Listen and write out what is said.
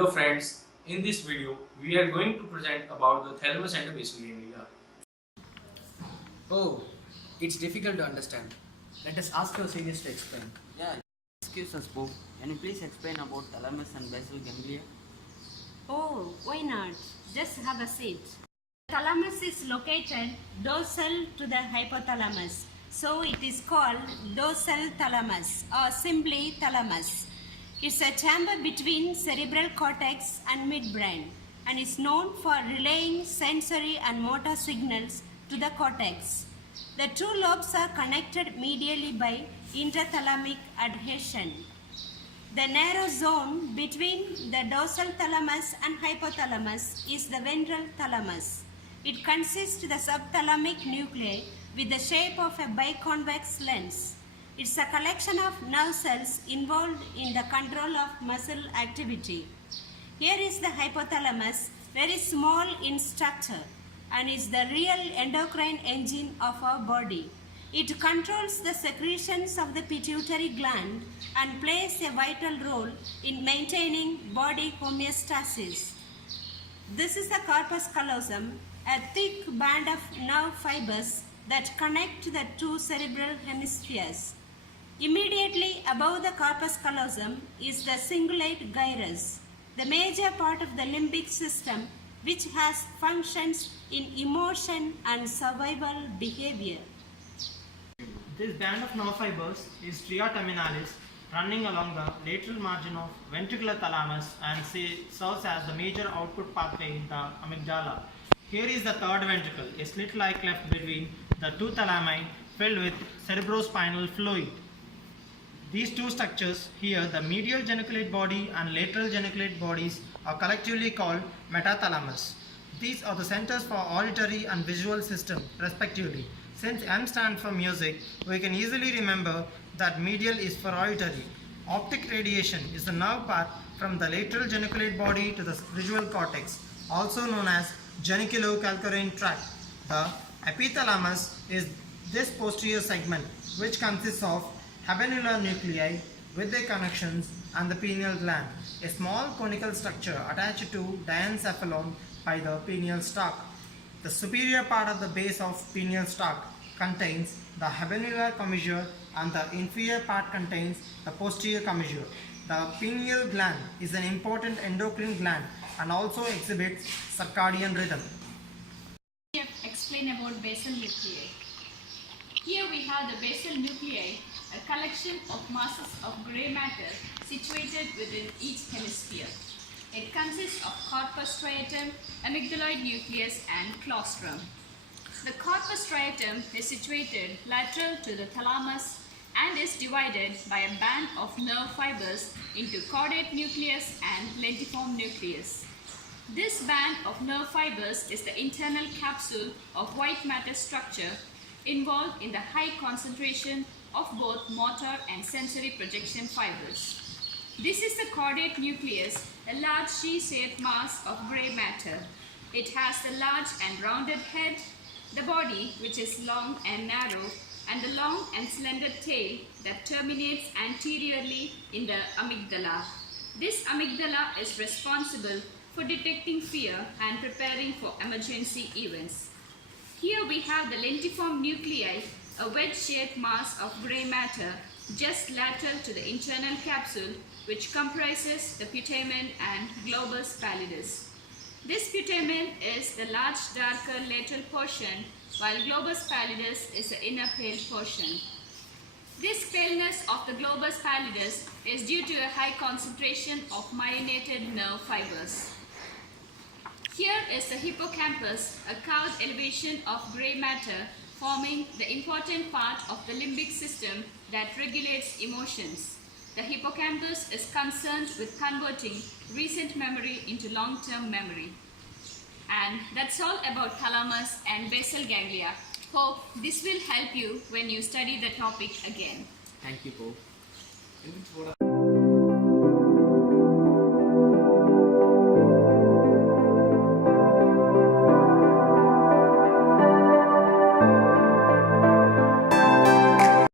Hello friends, in this video we are going to present about the thalamus and the basal ganglia. Oh, it's difficult to understand. Let us ask our seniors to explain. Yeah, excuse us, Pope. Can you please explain about thalamus and basal ganglia? Oh, why not? Just have a seat. Thalamus is located dorsal to the hypothalamus, so it is called dorsal thalamus or simply thalamus. It's a chamber between cerebral cortex and midbrain and is known for relaying sensory and motor signals to the cortex. The two lobes are connected medially by interthalamic adhesion. The narrow zone between the dorsal thalamus and hypothalamus is the ventral thalamus. It consists of the subthalamic nuclei with the shape of a biconvex lens. It's a collection of nerve cells involved in the control of muscle activity. Here is the hypothalamus, very small in structure, and is the real endocrine engine of our body. It controls the secretions of the pituitary gland and plays a vital role in maintaining body homeostasis. This is the corpus callosum, a thick band of nerve fibers that connect the two cerebral hemispheres. Immediately above the corpus callosum is the cingulate gyrus, the major part of the limbic system which has functions in emotion and survival behavior. This band of nerve fibers is stria terminalis running along the lateral margin of ventricular thalamus and serves as the major output pathway in the amygdala. Here is the third ventricle, a slit-like cleft between the two thalami filled with cerebrospinal fluid. These two structures here, the medial geniculate body and lateral geniculate bodies, are collectively called metathalamus. These are the centers for auditory and visual system respectively. Since M stands for music, we can easily remember that medial is for auditory. Optic radiation is the nerve path from the lateral geniculate body to the visual cortex, also known as geniculocalcarine tract. The epithalamus is this posterior segment which consists of habenular nuclei with their connections and the pineal gland, a small conical structure attached to diencephalon by the pineal stalk. The superior part of the base of pineal stalk contains the habenular commissure and the inferior part contains the posterior commissure. The pineal gland is an important endocrine gland and also exhibits circadian rhythm. Explain about basal nuclei. Here we have the basal nuclei, a collection of masses of grey matter situated within each hemisphere. It consists of corpus striatum, amygdaloid nucleus and claustrum. The corpus striatum is situated lateral to the thalamus and is divided by a band of nerve fibers into caudate nucleus and lentiform nucleus. This band of nerve fibers is the internal capsule of white matter structure involved in the high concentration of both motor and sensory projection fibers. This is the caudate nucleus, a large sheet-shaped mass of grey matter. It has the large and rounded head, the body which is long and narrow, and the long and slender tail that terminates anteriorly in the amygdala. This amygdala is responsible for detecting fear and preparing for emergency events. Here we have the lentiform nuclei, a wedge-shaped mass of grey matter just lateral to the internal capsule which comprises the putamen and globus pallidus. This putamen is the large darker lateral portion while globus pallidus is the inner pale portion. This paleness of the globus pallidus is due to a high concentration of myelinated nerve fibers. Here is the hippocampus, a curved elevation of grey matter forming the important part of the limbic system that regulates emotions. The hippocampus is concerned with converting recent memory into long-term memory. And that's all about thalamus and basal ganglia. Hope this will help you when you study the topic again. Thank you, Pope.